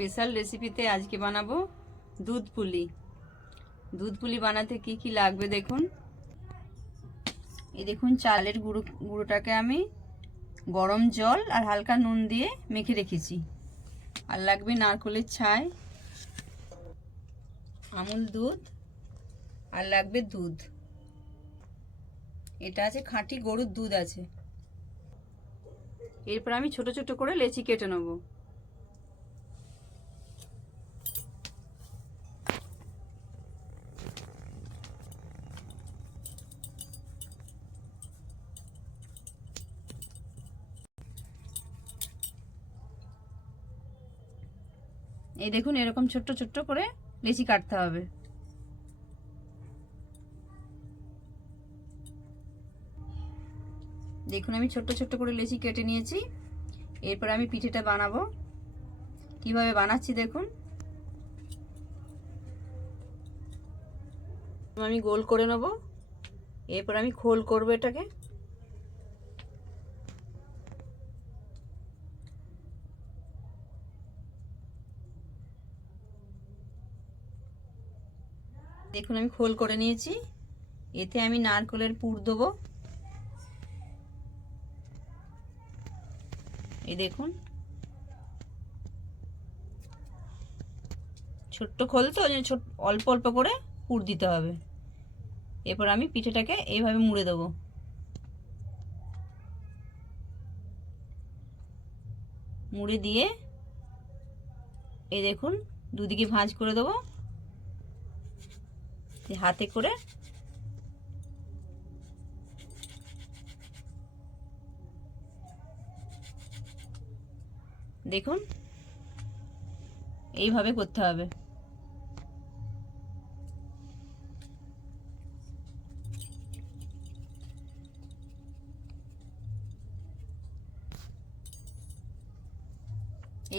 Special রেসিপিতে আজকে বানাবো দুধ পুলি। দুধ পুলি বানাতে কি কি লাগবে দেখুন। এই দেখুন চালের গুঁড়ো, গুঁড়োটাকে আমি গরম জল আর হালকা নুন দিয়ে মেখে রেখেছি। আর লাগবে নারকলের ছাই, আমুল দুধ, আর লাগবে দুধ। এটা আছে খাঁটি গরুর দুধ আছে। এরপর আমি ছোট ছোট করে লেচি কেটে নেব। এই দেখুন, এরকম ছোট্ট ছোট্ট করে লেচি কাটতে হবে। দেখুন, আমি ছোট্ট ছোট্ট করে লেচি কেটে নিয়েছি। এরপর আমি পিঠেটা বানাবো। কীভাবে বানাচ্ছি দেখুন। আমি গোল করে নেব। এরপর আমি খোল করব এটাকে। দেখুন, আমি খোল করে নিয়েছি। এতে আমি নারকলের পুর দেবো। এই দেখুন। ছোট্ট খোল তো, ওই জন্য ছোট, অল্প অল্প করে পুর দিতে হবে। এরপর আমি পিঠেটাকে এইভাবে মুড়ে দেবো। মুড়ে দিয়ে এই দেখুন, দুদিকে ভাঁজ করে দেবো। হাতে করে দেখুন এইভাবে করতে হবে।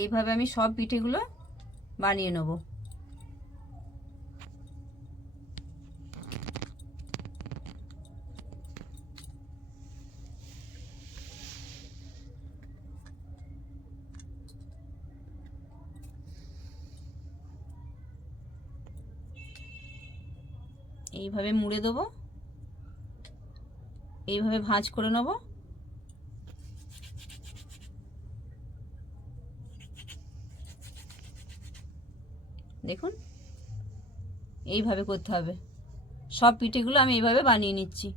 এইভাবে আমি সব পিঠেগুলো বানিয়ে নেব। এইভাবে মুড়ে দেবো। এইভাবে ভাঁজ করে নেব। দেখুন, এইভাবে করতে হবে। সব পিঠেগুলো আমি এইভাবে বানিয়ে নিচ্ছি।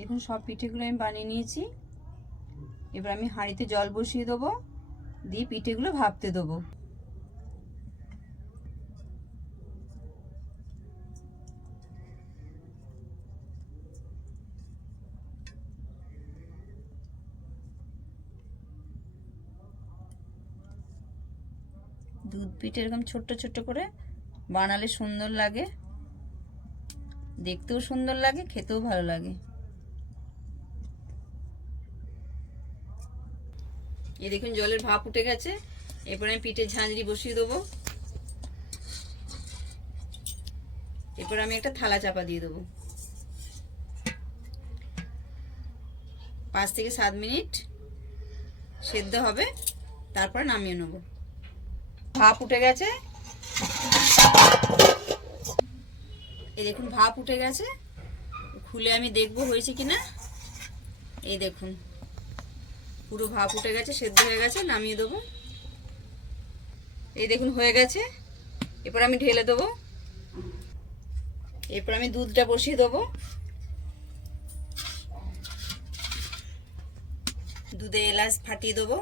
দেখুন, সব পিঠেগুলো আমি বানিয়ে নিয়েছি। এবার আমি হাঁড়িতে জল বসিয়ে দেবো, দিয়ে পিঠেগুলো ভাপতে দেবো। দুধ পিঠে এরকম ছোট্ট ছোট্ট করে বানালে সুন্দর লাগে। দেখতেও সুন্দর লাগে, খেতেও ভালো লাগে। এই দেখুন জলের ভাপ উঠে গেছে। এরপরে আমি পিঠের ঝাঁঝরি বসিয়ে দেবো। এরপর আমি একটা থালা চাপা দিয়ে দেবো। পাঁচ থেকে সাত মিনিট সেদ্ধ হবে, তারপর নামিয়ে নেব। ভাপ উঠে গেছে। এই দেখুন ভাপ উঠে গেছে। খুলে আমি দেখব হয়েছে কিনা। এই দেখুন। পুরো ভাপ উঠে গেছে, সেদ্ধ হয়ে গেছে, নামিয়ে দেবো। এই দেখুন, হয়ে গেছে। এরপর আমি ঢেলে দেবো। এরপর আমি দুধটা বসিয়ে দেবো। দুধে এলাচ ফাটিয়ে দেবো।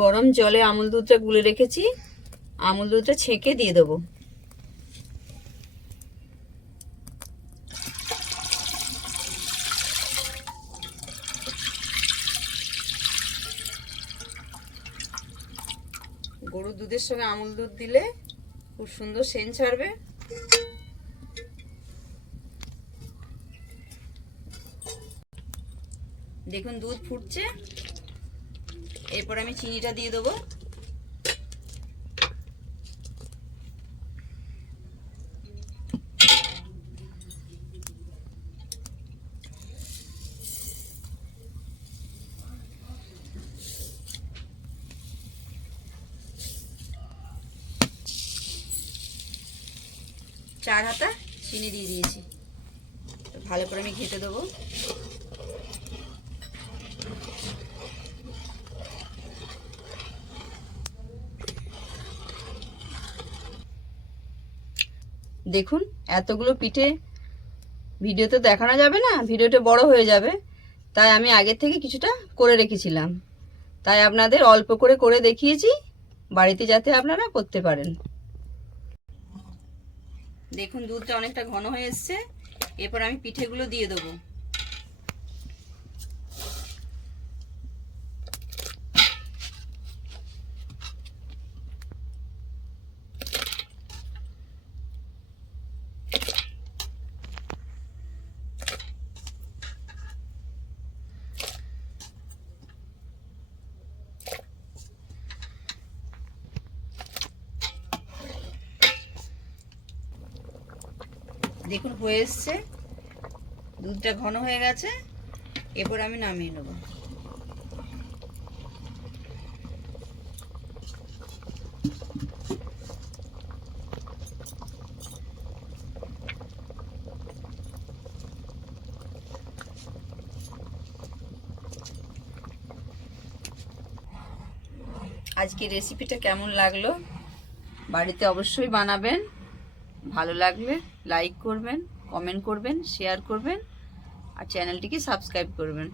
গরম জলে আমুল দুধটা গুলে রেখেছি। আমুল দুধটা ছেঁকে দিয়ে দেবো। গরুর দুধের সঙ্গে আমুল দুধ দিলে খুব সুন্দর সেন্ট ছাড়বে। দেখুন দুধ ফুটছে। এরপর আমি চিনিটা দিয়ে দেবো। চার হাতা চিনি দিয়ে দিয়েছি। ভালো করে আমি ঘেটে দেবো। দেখুন, এতগুলো পিঠে ভিডিওতে দেখানো যাবে না, ভিডিওটা বড় হয়ে যাবে। তাই আমি আগের থেকে কিছুটা করে রেখেছিলাম। তাই আপনাদের অল্প করে করে দেখিয়েছি, বাড়িতে যাতে আপনারা করতে পারেন। দেখুন দুধটা অনেকটা ঘন হয়ে এসছে। এরপর আমি পিঠেগুলো দিয়ে দেবো। দেখুন, হয়ে এসছে। দুধটা ঘন হয়ে গেছে। এরপর আমি নামিয়ে নেব। আজকে রেসিপিটা কেমন লাগল? বাড়িতে অবশ্যই বানাবেন। ভালো লাগলে লাইক করবেন কমেন্ট করবেন শেয়ার করবেন আর চ্যানেলটিকে সাবস্ক্রাইব করবেন।